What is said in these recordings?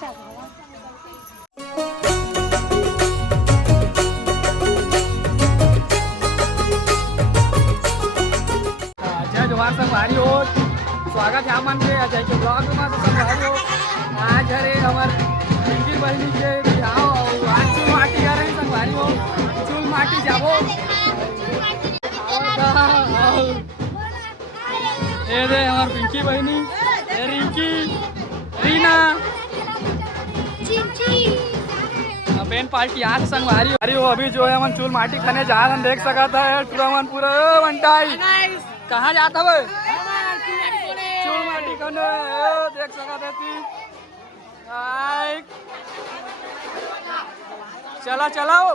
अजय जोहार संगवारी हो, स्वागत है मन के अजय के ब्लॉग में संगवारी हो। आज हरे हमार पिंकी बहनी के बिहाव और आज चुलमाटी जा रहे हैं संगवारी हो। चुलमाटी जाबो ये दे हमार पिंकी बहनी, ये रिंकी, रीना, बेन पार्टी आज संगवारी हो। अभी जो है हम चूल माटी खाने जा रहे हैं, देख सकता है पूरा वंटाई कहाँ जाता है चूल माटी खाने, देख सकते थी। चला चलाओ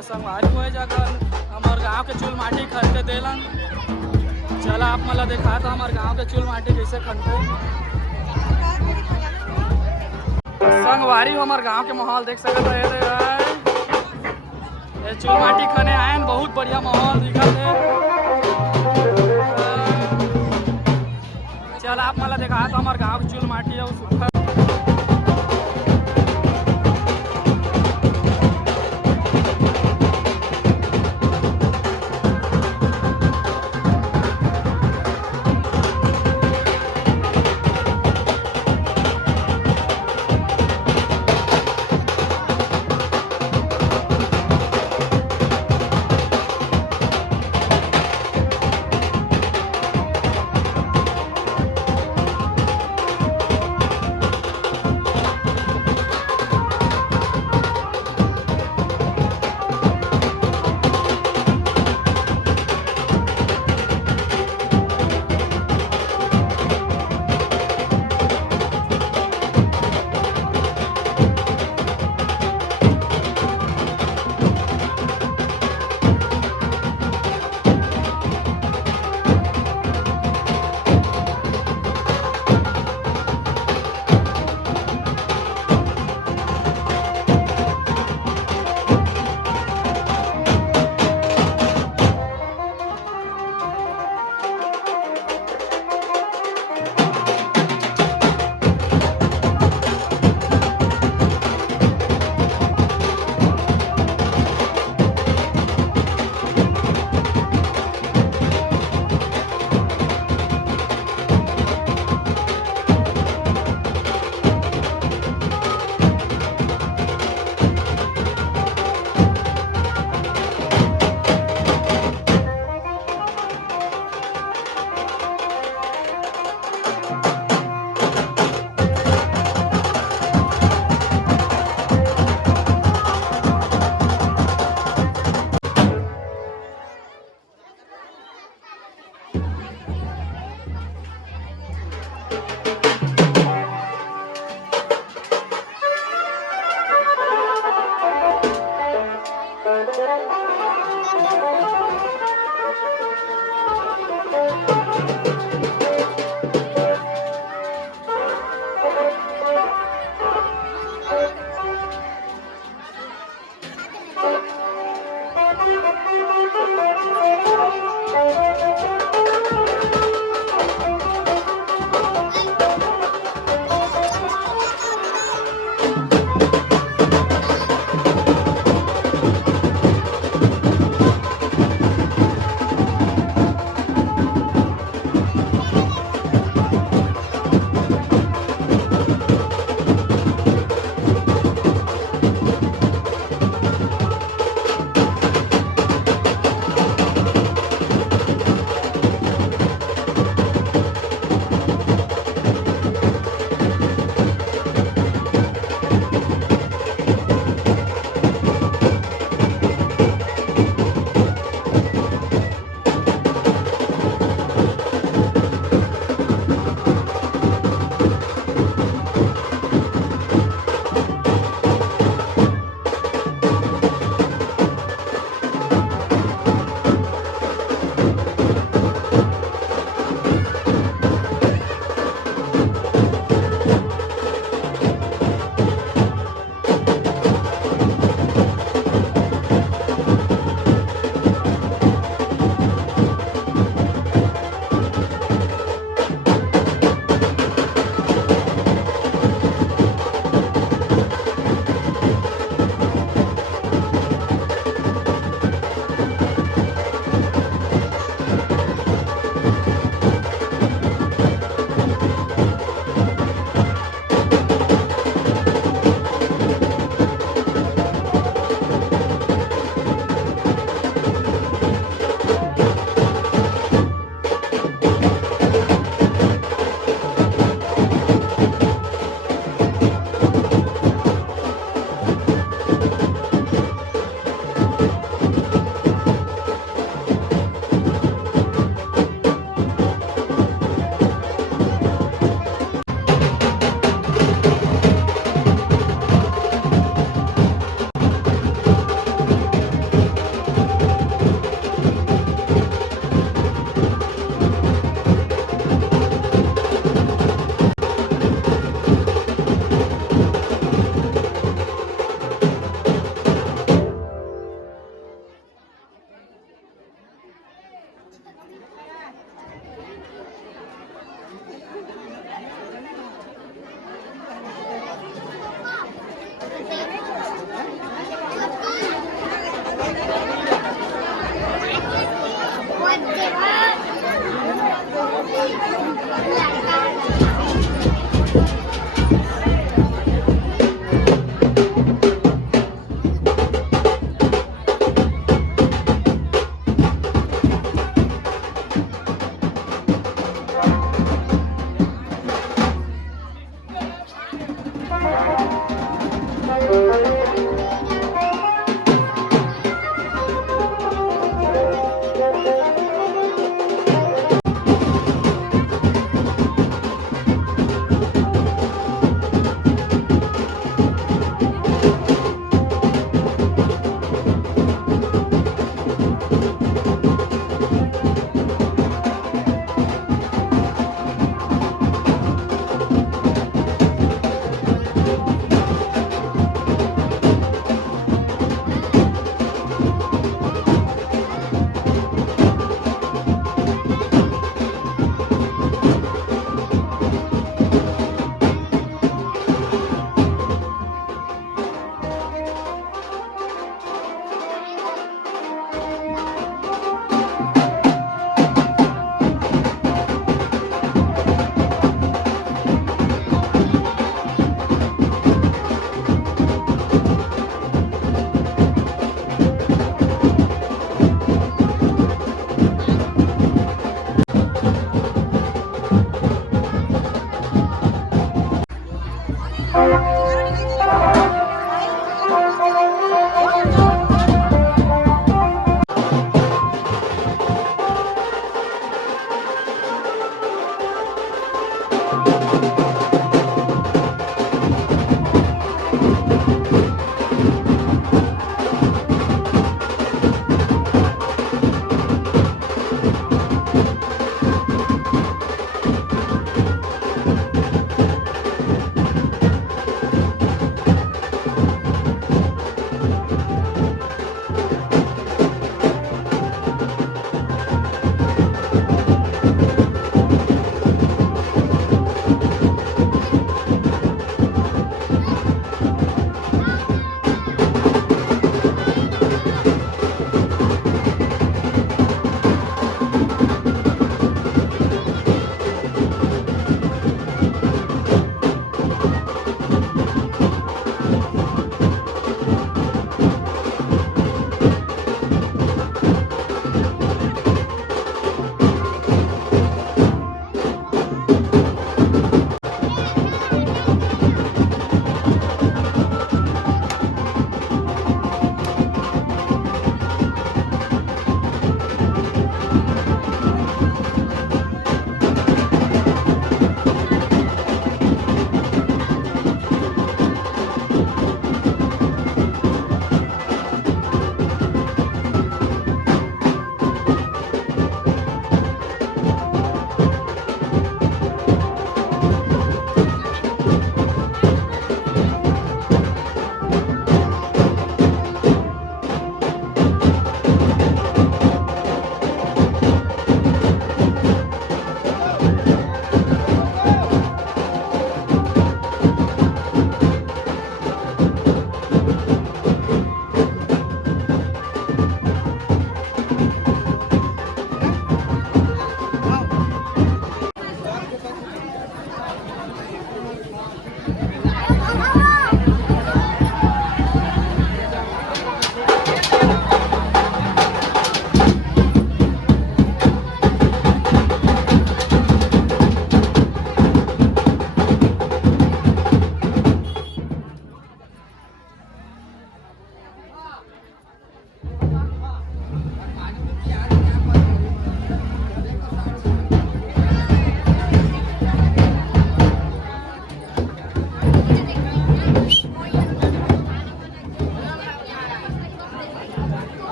संगवारी हो जगह हमारे गांव के चूल माटी खनते देलन। चला आप मला देखा था हमारे गांव के चूल माटी कैसे खनते। संगवारी हो हमारे गांव के माहौल देख सकते है, ये चूल माटी खने आए, बहुत बढ़िया माहौल दिखा थे। चला आप मला देखा था हमारे गांव के चूल माटी है।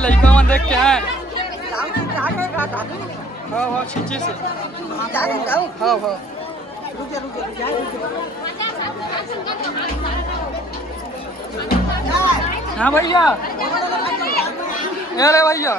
लड़का मन देख क्या है हाँ खींची से हाँ हाँ भैया अरे भैया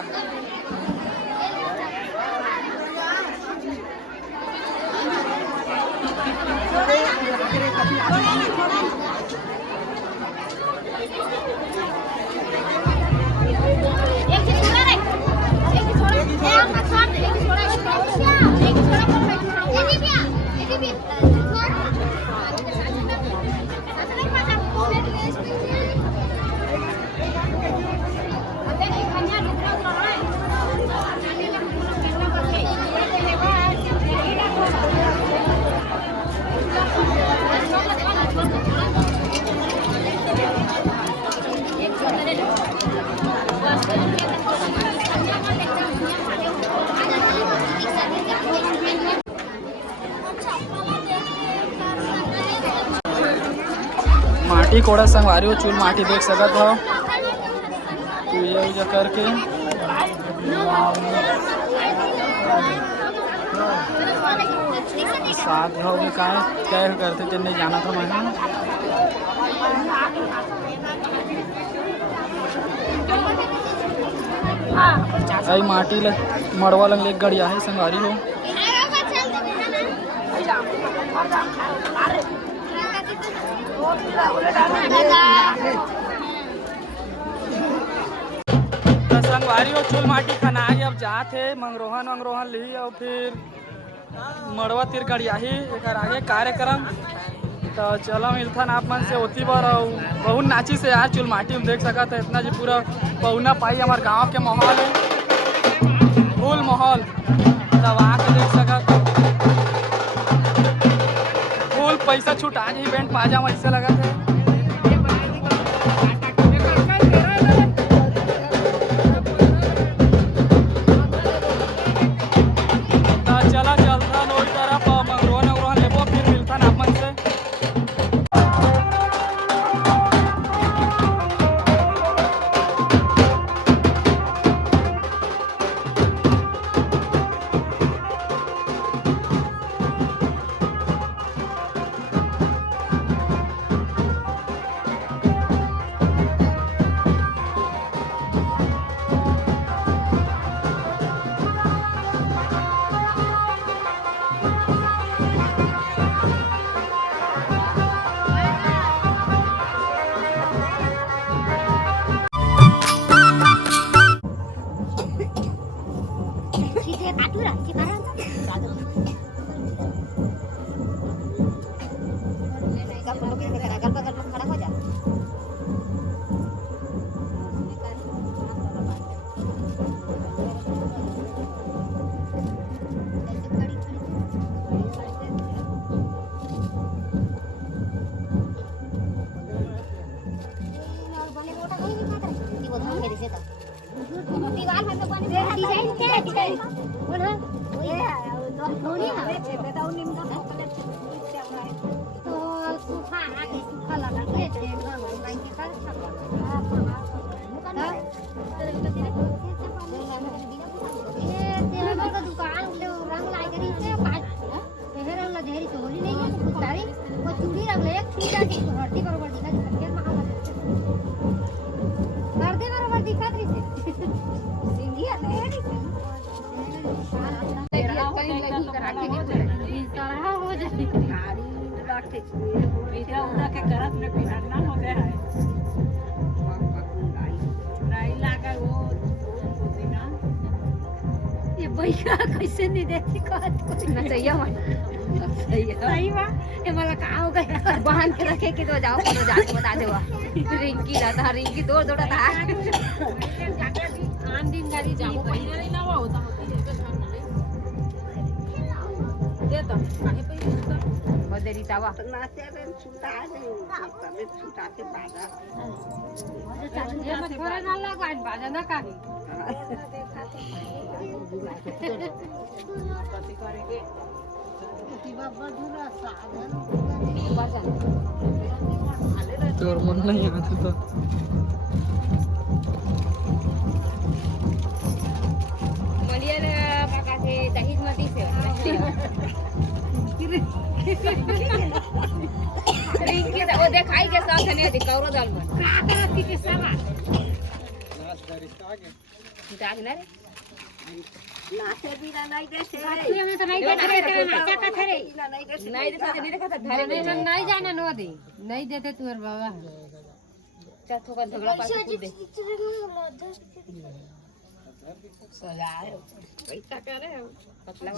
माटी कोड़ा संगवारी हो चूल माटी देख सकत हो पूजा उजा करके साथ हो भी का क्या करते थे नहीं जाना था मैंने आई माटी ले मड़वा लग ले गड़िया है संगवारी हो संगवारी और चूल माटी खना के अब जाते मंगरोहन ली और फिर मड़वा तिर गड़ियाही एक आगे कार्यक्रम तो चलो मिलथन आप मन से होती बार बहुत नाची से यार चूल माटी में देख सका था इतना जी पूरा पहुना पाई हमारे गांव के माहौल है फुल माहौल तब आके देख सका फुल पैसा छूटा जी इवेंट पाजामा ऐसे लगा थे कैसे नहीं देती कुछ ना चाहिए सही बात ये मला का हो गया बांध के रखे कि तो जाओ तो जाके बता देवा रिंकी था रिंकी दौड़ दौड़ा था आन दिन गाड़ी जाओ कहीं ना होता दे तो काहे पे बदरी तावा नाचे रे छूटा है तबे छूटा के बाजा ये मत करे ना लगवाइन बाजा ना काहे तर मन नाही आहे तिथं. मलियर काका थे दहीज मती से रिंकी वो देखाई के साथ ने दिखाओ दाल में काका के साथ दाग ना रे लाते भी ना नहीं देते रे में तो नहीं देते रे नाचा का थे रे नहीं देखा था धरे नहीं जाने नो दे नहीं देते तुअर बाबा चौथो का झगड़ा पास को दे सजाए पैसा करे पतला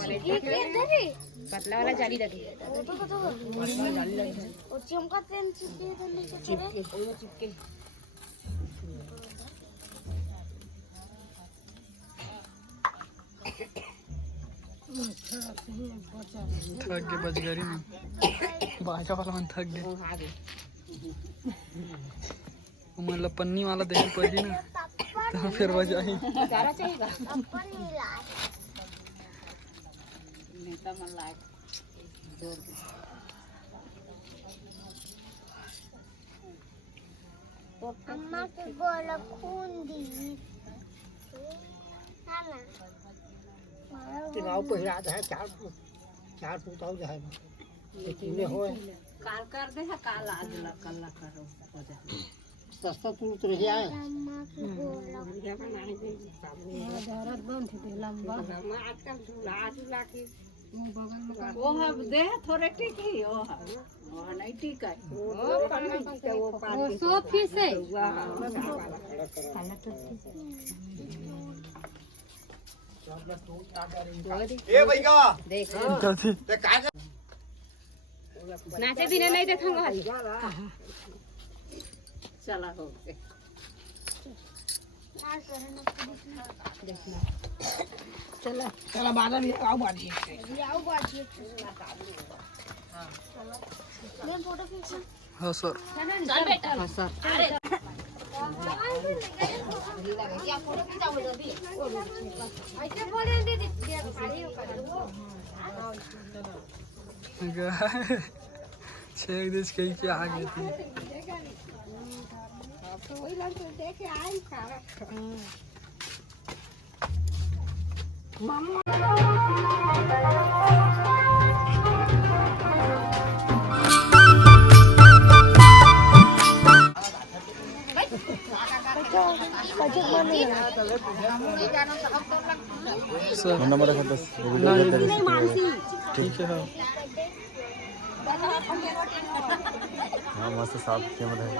वाला जाली लगी जाली लगी और चमका तेल चिपके थक गए बजगरी में बाजा वाला मन थक गए मतलब पन्नी वाला देख पड़ी ना तो फिर बजाई सारा चाहिएगा नेता मन लायक अम्मा के गोला खून दी है ना तिनाव पहिरा है चार पुताऊ जाए लेकिन हो काल कर दे है काल आज ला कल ला करो हो जाए सस्ता तुरंत रह जाए अम्मा के गोला दरद बंद थे लंबा आजकल झूला के वो हम दे थोड़े ठीक ही वो नहीं ठीक है वो सोफी से ए भैया देख कथी नाचे बिना नहीं देखूंगा चला हो देखना चला चला बाजा भी आओ बाजी मैं फोटो खींच हाँ सर चल बेटा हां सर अरे ऐसे बोले दीदी छेक देश कहीं के आ गई थी तो वही लड़के देखे आई खाना सर नंबर है बस ठीक है हाँ मस्त साफ कैमरा है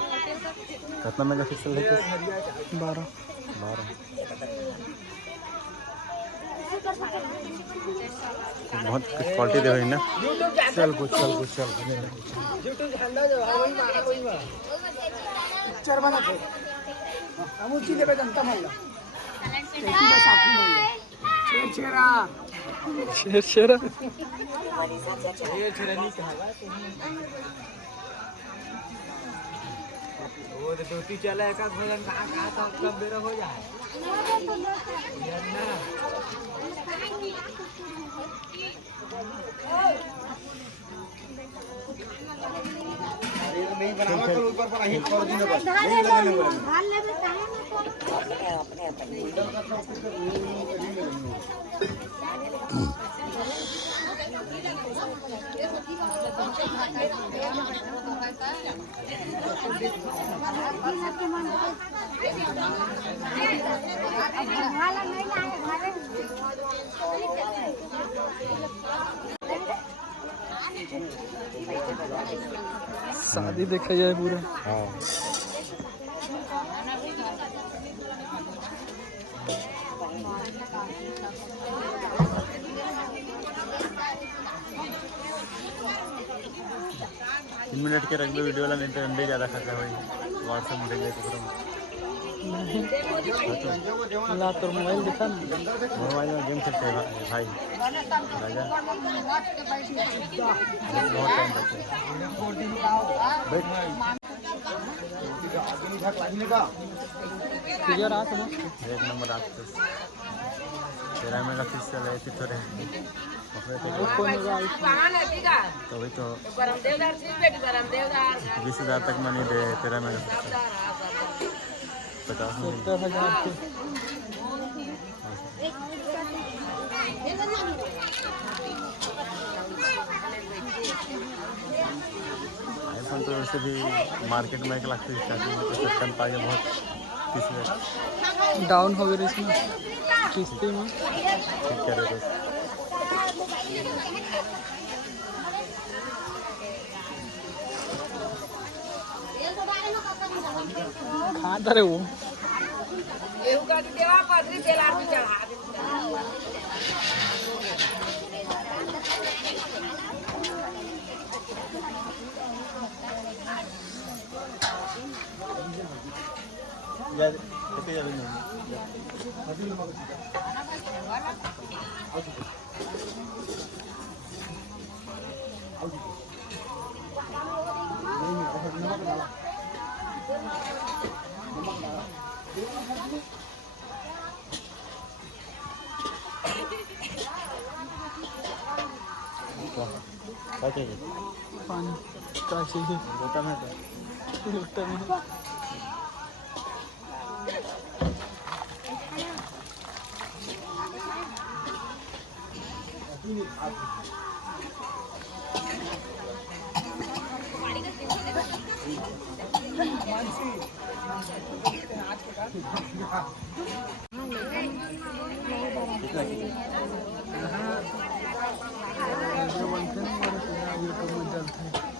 कितना मेगा पिक्सल है 12 बहुत कुछ क्वालिटी दे रही ना चल कुछ पिक्चर बना थे हम उसी लेवे जनता मान लो छेरा शेरा ये छेरा नहीं कहा वो तो ड्यूटी चला है का भजन कहाँ था कब बेरा हो जाए नहीं बनावा तो ऊपर पर ही कर दिन बस नहीं लगाने बोले धान ले में काहे शादी देखा जाए पूरा हाँ तीन मिनट के रख लो वीडियो वाला नहीं तो अंडे ज़्यादा खाता है भाई व्हाट्सएप में भेज देते ला तो मोबाइल दिखा ना मोबाइल में गेम खेलते हैं भाई राजा बहुत टाइम लगता है क्लियर आ समझ एक नंबर आपके 13 मेगापिक्सल है थोड़े तो वही तो 20,000 तक मनी दे 13 मेगापिक्सल 50,000 आईफोन तो वैसे भी मार्केट में 1 लाख से स्टार्टिंग में तो 55 पाएगा बहुत 30,000 डाउन हो गई इसमें किस्ती में ठीक कह रहे थे कहाँ था रे वो क्या चाहिए पानी क्या चाहिए बोतल है लगता नहीं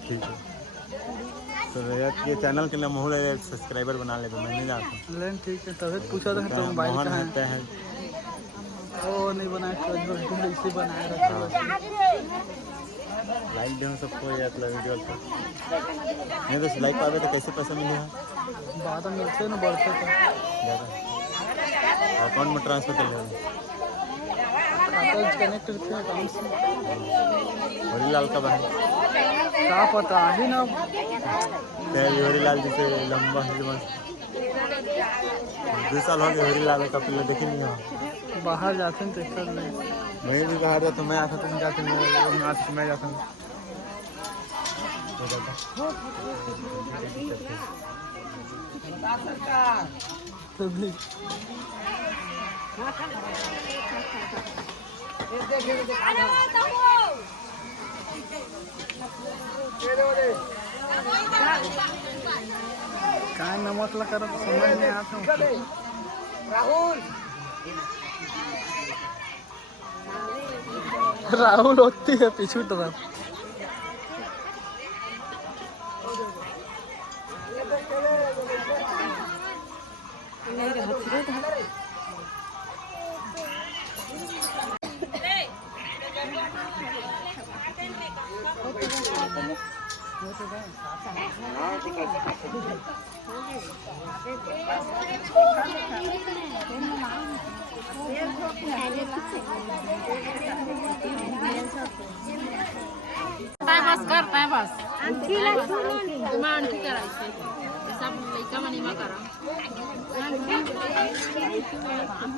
ठीक है तो ये चैनल के लिए मोहल सब्सक्राइबर बना ले तो मैं नहीं जानता लेकिन ठीक है तभी पूछा था तो मोबाइल मोहन कहाँ रहते हैं है वो नहीं बनाया तो इसे बनाया रखा लाइक देना सबको ये अपना वीडियो को नहीं तो लाइक पावे तो कैसे पैसा मिलेगा बाद में मिलते ना बढ़ते तो ज़्यादा अकाउंट में ट्रांसफर कर देगा कनेक्टेड थे अकाउंट से हरी लाल का बहन क्या पता ही ना हरी लाल जैसे लंबा है 2 साल हो गए हरी लाल का पिल्ला देखे नहीं हो बाहर जाते हैं तो सर नहीं मैं भी बाहर जाता मैं आता तुम जाते मैं आता मैं जाता हूँ तभी कहाँ नमक लगा रहा समझ नहीं आता राहुल होती है पीछू तरफ बस करता है बस डिमांड ठीक है सब लड़का मनी में करा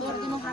तोर दिनों हाथ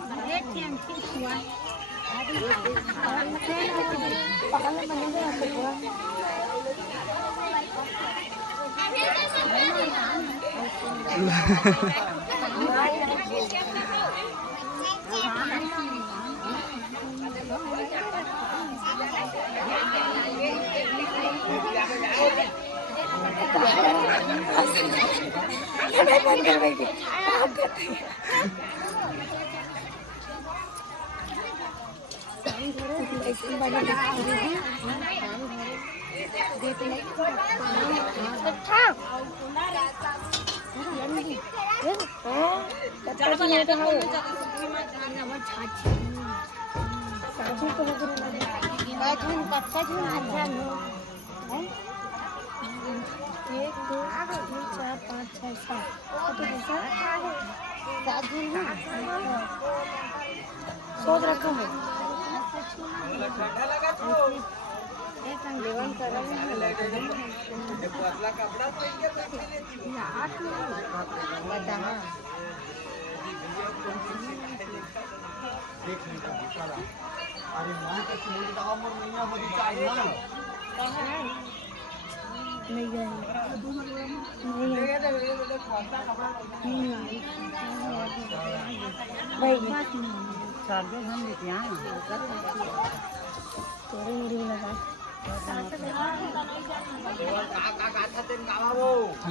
सोच रखा है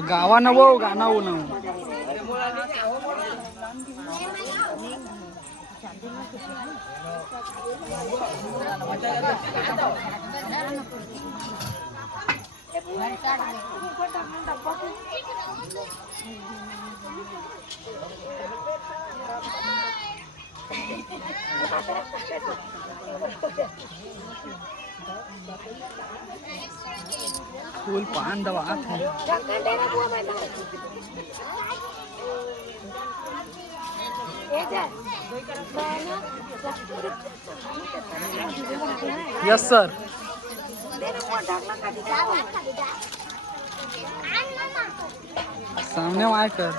गावा न वो गाना वो न फूल पान दवात है यस सर सामने वहाँ कर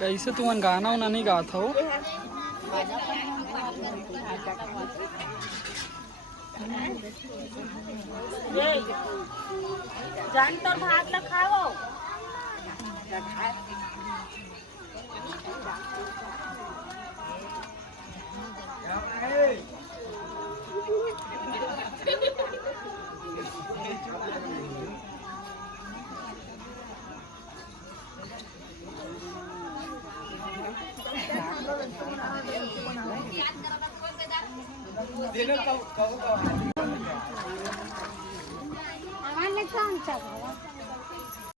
कैसे तुमन गाना उना नहीं गाता हो जान तो भात न खाओ आम्हाला सांग